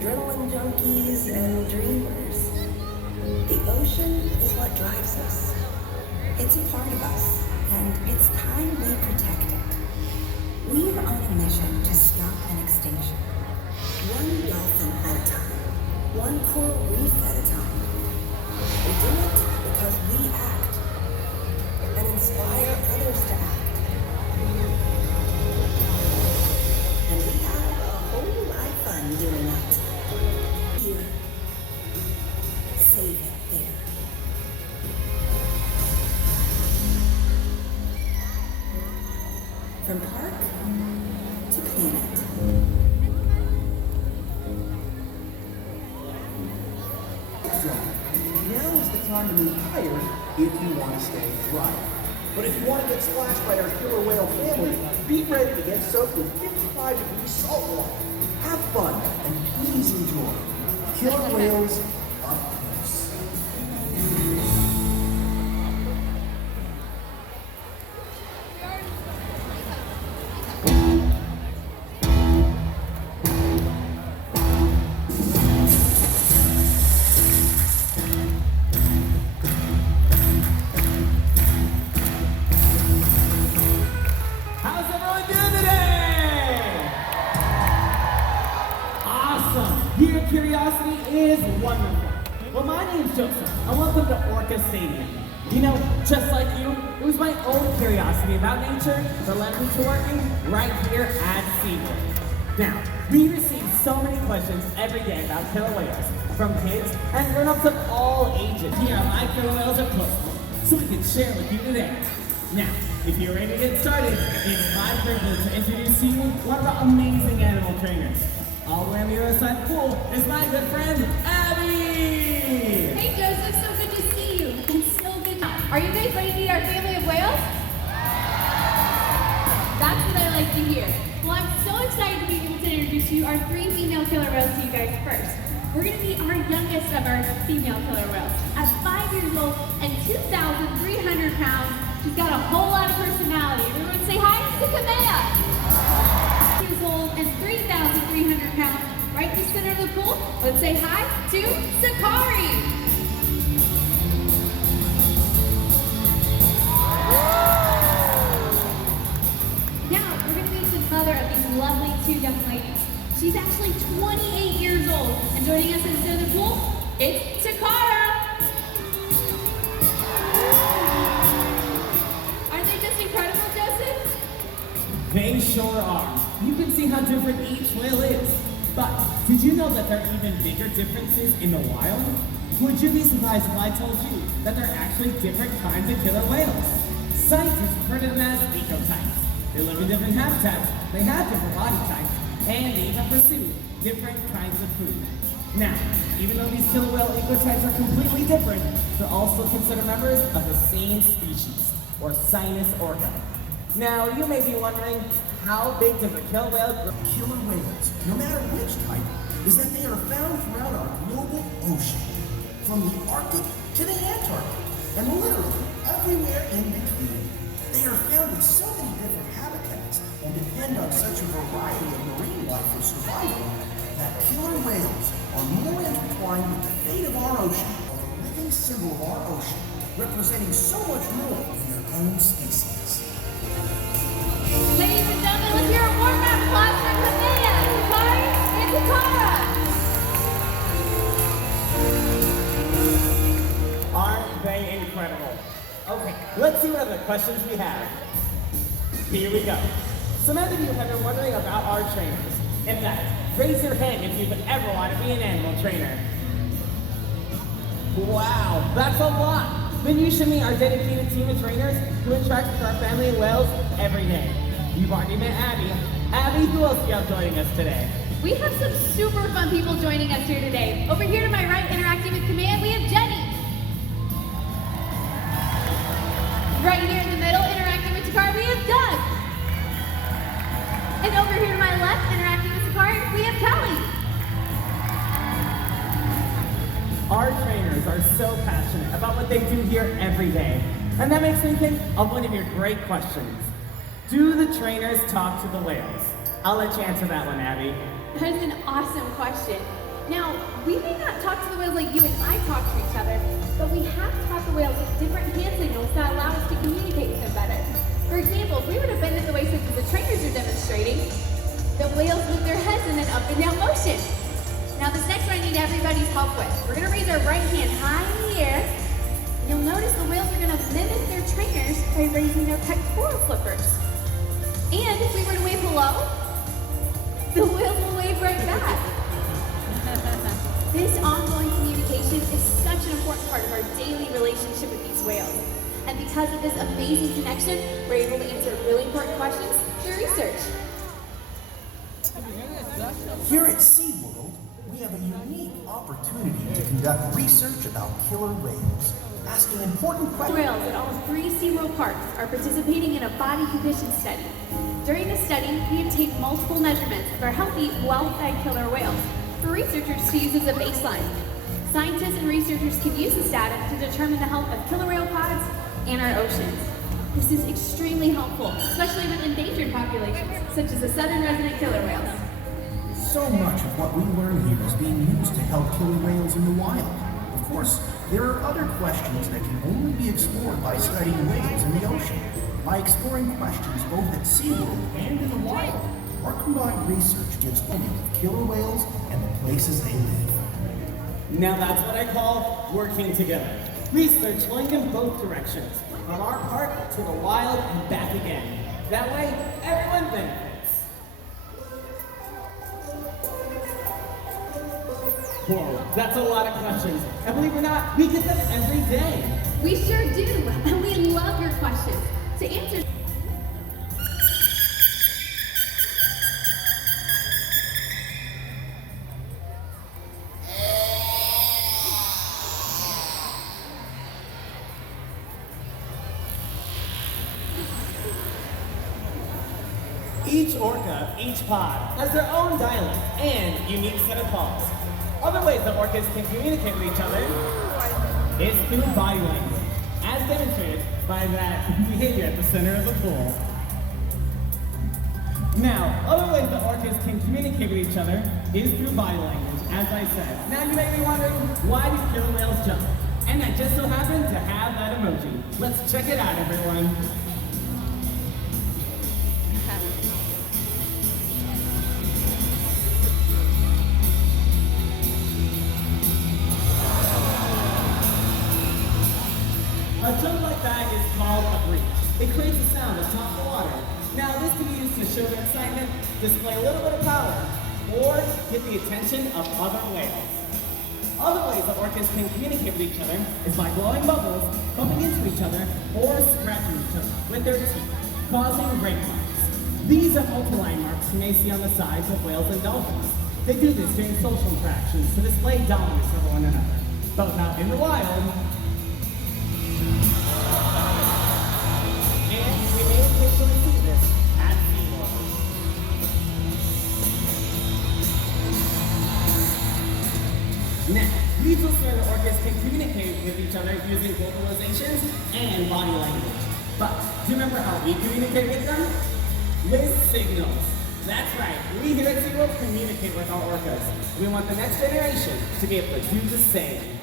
adrenaline junkies and dreamers. The ocean is what drives us. It's a part of us, and it's time we protect it. We are on a mission to stop an extinction. One dolphin at a time. One coral reef at a time. We do it because we act and inspire others to act. And we have a whole lot of fun doing it. Here. Save it there. From park to planet. So, now is the time to move higher if you want to stay dry. But if you want to get splashed by our killer whale family, be ready to get soaked with 55-degree salt water. Have fun and please enjoy killer whales up close. How's everyone doing today? Awesome! Your curiosity is wonderful. Well, my name's Joseph, and welcome to Orca Stadium. You know, just like you, it was my own curiosity about nature that led me to working right here at SeaWorld. Now, we receive so many questions every day about killer whales, from kids and grown-ups of all ages. Here are my killer whales up close, so we can share with you today. Now, if you're ready to get started, it's my privilege to introduce to you one of our amazing animal trainers. All the way on the other side of the pool is my good friend, Abby! Hey Joseph, so good to see you. And so good. Are you guys ready to meet our family of whales? That's what I like to hear. Well, I'm so excited to be able to introduce to you our 3 female killer whales to you guys first. We're going to meet our youngest of our female killer whales. At 5 years old and 2,300 pounds, she's got a whole lot of personality. Everyone say hi to Kamea. Years old and 3,300 pounds. Right in the center of the pool, let's say hi to Sakari. Now, we're going to meet the mother of these lovely 2 young ladies. She's actually 28 years old, and joining us in the center of the pool, it's Takara. Aren't they just incredible, Joseph? They sure are. You can see how different each whale is. But did you know that there are even bigger differences in the wild? Would you be surprised if I told you that there are actually different kinds of killer whales? Scientists refer to them as ecotypes. They live in different habitats, they have different body types, and they even pursue different kinds of food. Now, even though these killer whale ecotypes are completely different, they're also considered members of the same species, or Sinus orca. Now, you may be wondering, how big does a killer whale grow? Killer whales, no matter which type, is that they are found throughout our global ocean, from the Arctic to the Antarctic, and literally everywhere in between. They are found in so many different habitats and depend on such a variety of marine life for survival that killer whales are more intertwined with the fate of our ocean, a living symbol of our ocean, representing so much more than their own species. Ladies and gentlemen, let's hear a warm round of applause for Kamea, Sakari, and Takara. Aren't they incredible? Okay, let's see what other questions we have. Here we go. So many of you have been wondering about our trainers. In fact, raise your hand if you've ever wanted to be an animal trainer. Wow, that's a lot. Then you should meet our dedicated team of trainers who interact with our family of whales every day. You've already met Abby. Abby, who else do you have joining us today? We have some super fun people joining us here today. Over here to my right, interacting with Kamea, we have Jenny. Right here in the middle, interacting with Takara, we have Doug. And over here to my left, interacting with Takara, we have Kelly. Our trainers are so passionate about what they do here every day. And that makes me think of one of your great questions. Do the trainers talk to the whales? I'll let you answer that one, Abby. That is an awesome question. Now, we may not talk to the whales like you and I talk to each other, but we have taught the whales different hand signals that allow us to communicate with them better. For example, if we were to bend at the waist as the trainers are demonstrating, the whales move their heads in an up and down motion. Now this next one I need everybody's help with. We're gonna raise our right hand high in the air. You'll notice the whales are gonna mimic their trainers by raising their pectoral flippers. And if we were to wave hello, the whales will wave right back. This ongoing communication is such an important part of our daily relationship with these whales. And because of this amazing connection, we're able to answer really important questions through research. Here at SeaWorld, we have a unique opportunity to conduct research about killer whales, asking important questions. Whales at all 3 SeaWorld parks are participating in a body condition study. During this study, we obtained multiple measurements of our healthy, well-fed killer whales for researchers to use as a baseline. Scientists and researchers can use this data to determine the health of killer whale pods and our oceans. This is extremely helpful, especially with endangered populations, such as the southern resident killer whales. So much of what we learn here is being used to help killer whales in the wild. Of course, there are other questions that can only be explored by studying whales in the ocean. By exploring questions both at SeaWorld and in the wild, our combined research gives meaning of killer whales and the places they live. Now that's what I call working together. Research going in both directions, from our park to the wild and back again. That way, everyone benefits. Whoa, that's a lot of questions. And believe it or not, we get them every day. We sure do, and we love your questions. To answer Each orca, each pod, has their own dialect and unique set of calls. Other ways that orcas can communicate with each other is through body language, as demonstrated by that behavior at the center of the pool. Now, other ways that orcas can communicate with each other is through body language, as I said. Now you may be wondering, why do killer whales jump? And I just so happen to have that emoji. Let's check it out, everyone. A jump like that is called a breach. It creates a sound atop the water. Now this can be used to show their excitement, display a little bit of power, or get the attention of other whales. Other ways that orcas can communicate with each other is by blowing bubbles, bumping into each other, or scratching each other with their teeth, causing rake marks. These are multi-line marks you may see on the sides of whales and dolphins. They do this during social interactions to display dominance over one another, both out in the wild and we may occasionally see this at SeaWorld. Now, we've also learned that orcas can communicate with each other using vocalizations and body language. But do you remember how we communicate with them? With signals. That's right, we here at SeaWorld communicate with our orcas. We want the next generation to be able to do the same.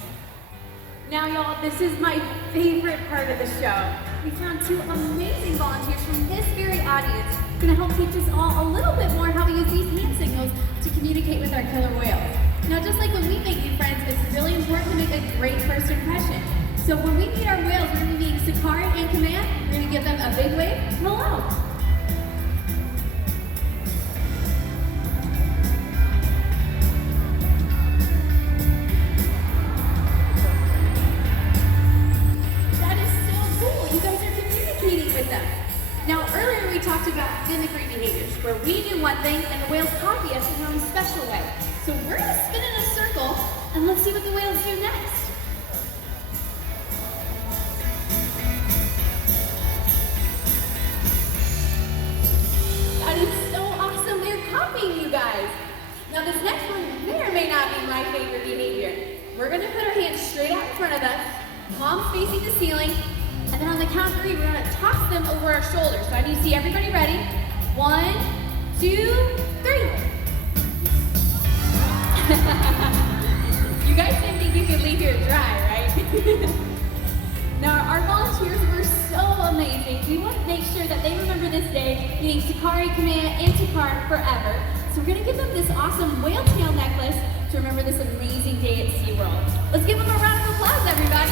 Now, y'all, this is my favorite part of the show. We found 2 amazing volunteers from this very audience going to help teach us all a little bit more how we use these hand signals to communicate with our killer whales. Now, just like when we make new friends, it's really important to make a great first impression. So when we meet our whales, we're going to be meeting Sakari and Command. We're going to give them a big wave. Hello. Now, earlier we talked about mimicry behaviors, where we do one thing and the whales copy us in their own special way. So we're going to spin in a circle and let's see what the whales do next. That is so awesome, they're copying you guys. Now this next one may or may not be my favorite behavior. We're going to put our hands straight out in front of us, palms facing the ceiling, and then on the count of 3, we're going to toss them over our shoulders. So I need to see everybody ready. 1, 2, 3. Now, our volunteers were so amazing. We want to make sure that they remember this day, meaning Sakari, Kamea, and Takar forever. So we're going to give them this awesome whale tail necklace to remember this amazing day at SeaWorld. Let's give them a round of applause, everybody.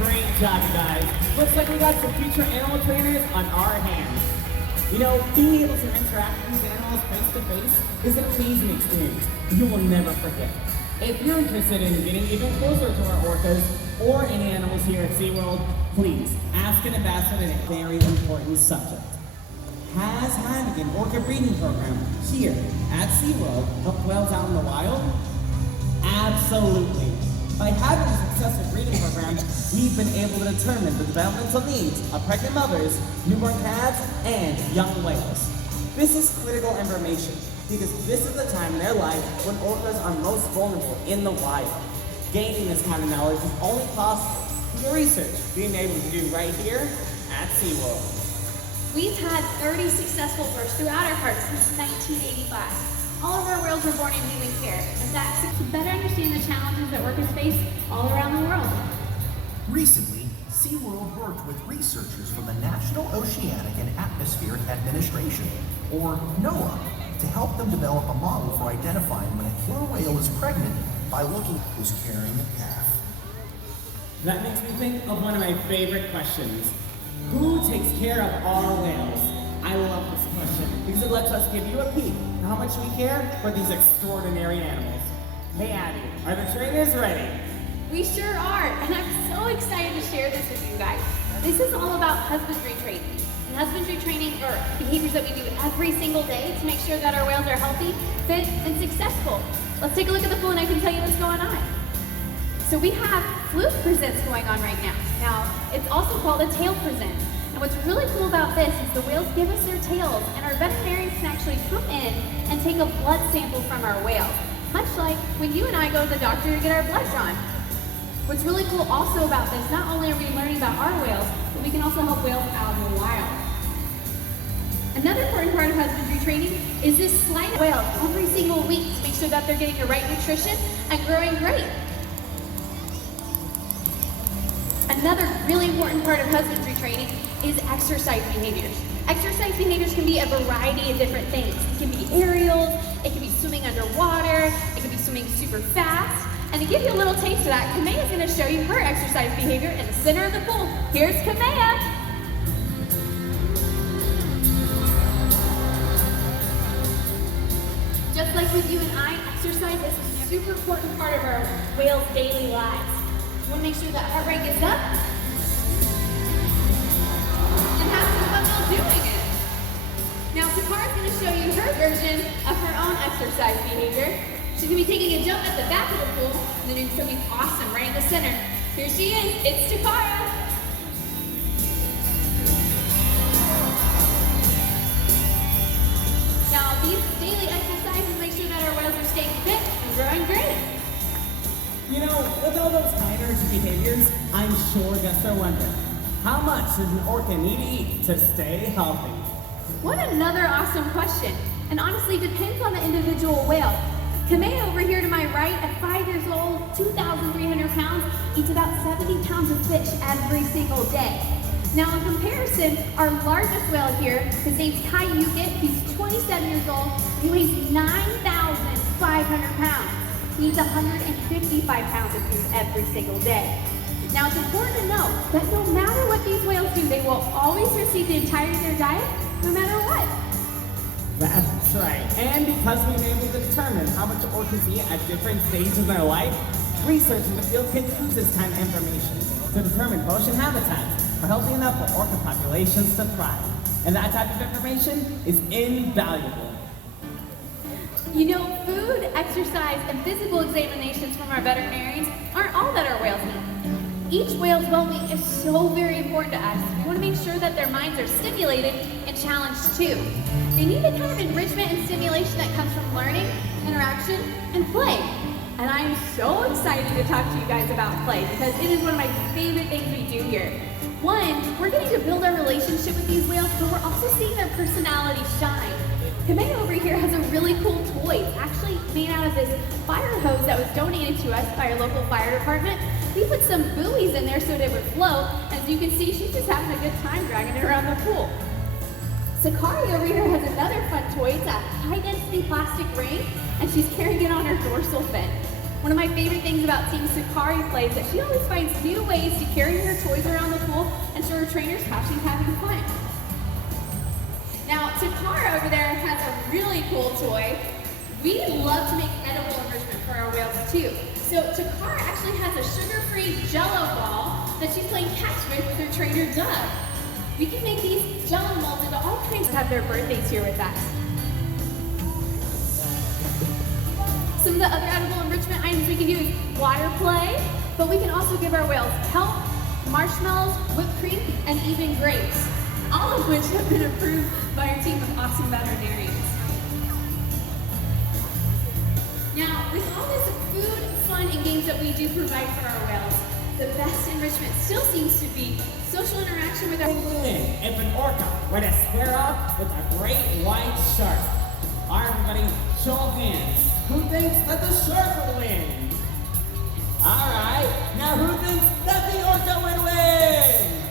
Great job, you guys. Looks like we got some future animal trainers on our hands. You know, being able to interact with these animals face to face is an amazing experience you will never forget. If you're interested in getting even closer to our orcas or any animals here at SeaWorld, please ask an ambassador a very important subject. Has having an orca breeding program here at SeaWorld help whales out in the wild? Absolutely. By having a successful breeding program, we've been able to determine the developmental needs of pregnant mothers, newborn calves, and young whales. This is critical information because this is the time in their life when orcas are most vulnerable in the wild. Gaining this kind of knowledge is only possible through the research being able to do right here at SeaWorld. We've had 30 successful births throughout our park since 1985. All of our whales were born in human care, and that's to better understand the challenges that orcas face all around the world. Recently, SeaWorld worked with researchers from the National Oceanic and Atmospheric Administration, or NOAA, to help them develop a model for identifying when a killer whale is pregnant by looking who's carrying a calf. That makes me think of one of my favorite questions. Who takes care of our whales? I love this question because it lets us give you a peek at how much we care for these extraordinary animals. Hey Abby, are the trainers ready? We sure are, and I'm so excited to share this with you guys. This is all about husbandry training. And husbandry training are behaviors that we do every single day to make sure that our whales are healthy, fit, and successful. Let's take a look at the pool and I can tell you what's going on. So we have fluke presents going on right now. Now, it's also called a tail present. And what's really cool about this is the whales give us their tails, and our veterinarians can actually come in and take a blood sample from our whales, much like when you and I go to the doctor to get our blood drawn. What's really cool also about this, not only are we learning about our whales, but we can also help whales out in the wild. Another important part of husbandry training is this slide whales every single week to make sure that they're getting the right nutrition and growing great. Another really important part of husbandry training is exercise behaviors. Exercise behaviors can be a variety of different things. It can be aerials, it can be swimming underwater, it can be swimming super fast. And to give you a little taste of that, Kamea is going to show you her exercise behavior in the center of the pool. Here's Kamea. Just like with you and I, exercise is a super important part of our whales' daily lives. We want to make sure that heart rate gets up and have some fun while doing it. Now, Takara's going to show you her version of her own exercise behavior. She's going to be taking a jump at the back of the pool and then doing something awesome right in the center. Here she is. It's Takara. Now, these daily exercises make sure that our whales are staying fit and growing great. You know, with all those energy behaviors, I'm sure guests are wondering, how much does an orca need to eat to stay healthy? What another awesome question. And honestly, depends on the individual whale. Kamea over here to my right, at 5 years old, 2,300 pounds, eats about 70 pounds of fish every single day. Now in comparison, our largest whale here, his name's Kai Yukit, he's 27 years old, he weighs 9,500 pounds. He eats 155 pounds of food every single day. Now it's important to know that no matter what these whales do, they will always receive the entirety of their diet, no matter what. That's right. And because we've been able to determine how much orcas eat at different stages in their life, research in the field can use this kind of information to determine ocean habitats are healthy enough for orca populations to thrive. And that type of information is invaluable. You know, food, exercise, and physical examinations from our veterinarians aren't all that our whales need. Each whale's well-being is so very important to us. We want to make sure that their minds are stimulated and challenged too. They need a kind of enrichment and stimulation that comes from learning, interaction, and play. And I am so excited to talk to you guys about play because it is one of my favorite things we do here. One, we're getting to build our relationship with these whales, but we're also seeing their personality shine. Kamei over here has a really cool toy. It's actually made out of this fire hose that was donated to us by our local fire department. We put some buoys in there so it would float. As you can see, she's just having a good time dragging it around the pool. Sakari over here has another fun toy. It's a high-density plastic ring, and she's carrying it on her dorsal fin. One of my favorite things about seeing Sakari play is that she always finds new ways to carry her toys around the pool and show her trainers how she's having fun. Now, Takara over there has a really cool toy. We love to make edible enrichment for our whales too. So Takara actually has a sugar-free Jell-O ball that she's playing catch with her trainer Doug. We can make these Jell-O molds into all kinds of have their birthdays here with us. Some of the other edible enrichment items we can do is water play, but we can also give our whales kelp, marshmallows, whipped cream, and even grapes, all of which have been approved by our team of awesome veterinarians. Now, with all this food, fun, and games that we do provide for our whales, the best enrichment still seems to be social interaction with our If an orca were to square off with a great white shark. All right, everybody, show of hands. Who thinks that the shark would win? All right, now who thinks that the orca would win?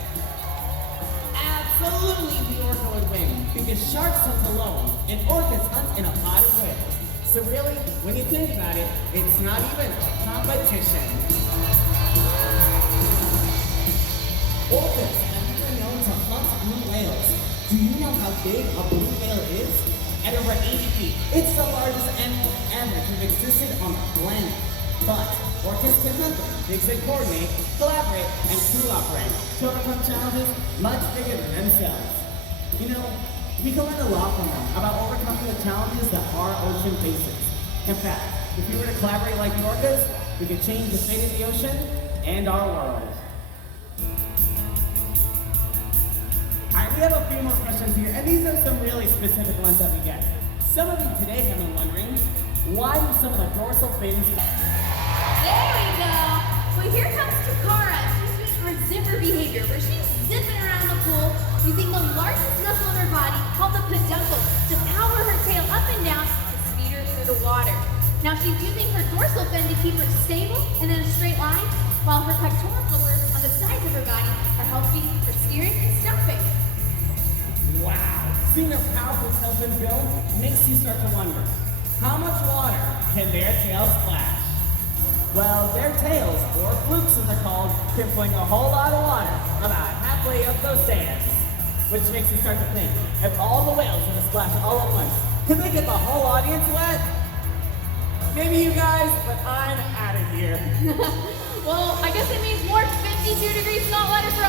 Absolutely the orca would win, because sharks hunt alone, and orcas hunt in a pod of whales. So really, when you think about it, it's not even a competition. Orcas have been known to hunt blue whales. Do you know how big a blue whale is? At over 80 feet. It's the largest animal ever to have existed on the planet. But orcas can hunt them, they can coordinate, collaborate, and cooperate to overcome challenges much bigger than themselves. You know, we can learn a lot from them about overcoming the challenges that our ocean faces. In fact, if we were to collaborate like the orcas, we could change the fate of the ocean and our world. Alright, we have a few more questions here, and these are some really specific ones that we get. Some of you today have been wondering, why do some of the dorsal fins... There we go. Well, here comes Takara. She's doing her zipper behavior, where she's zipping around the pool using the largest muscle in her body, called the peduncle, to power her tail up and down to speed her through the water. Now she's using her dorsal fin to keep her stable and in a straight line, while her pectoral flippers on the sides of her body are helping her steering and stopping. Wow, seeing their powerful tail fins go makes you start to wonder, how much water can their tails splash? Well, their tails, or flukes as they're called, can fling a whole lot of water about halfway up those stands. Which makes you start to think, if all the whales were to splash all at once, could they get the whole audience wet? Maybe you guys, but I'm out of here. Well, I guess it means more 52-degree salt water for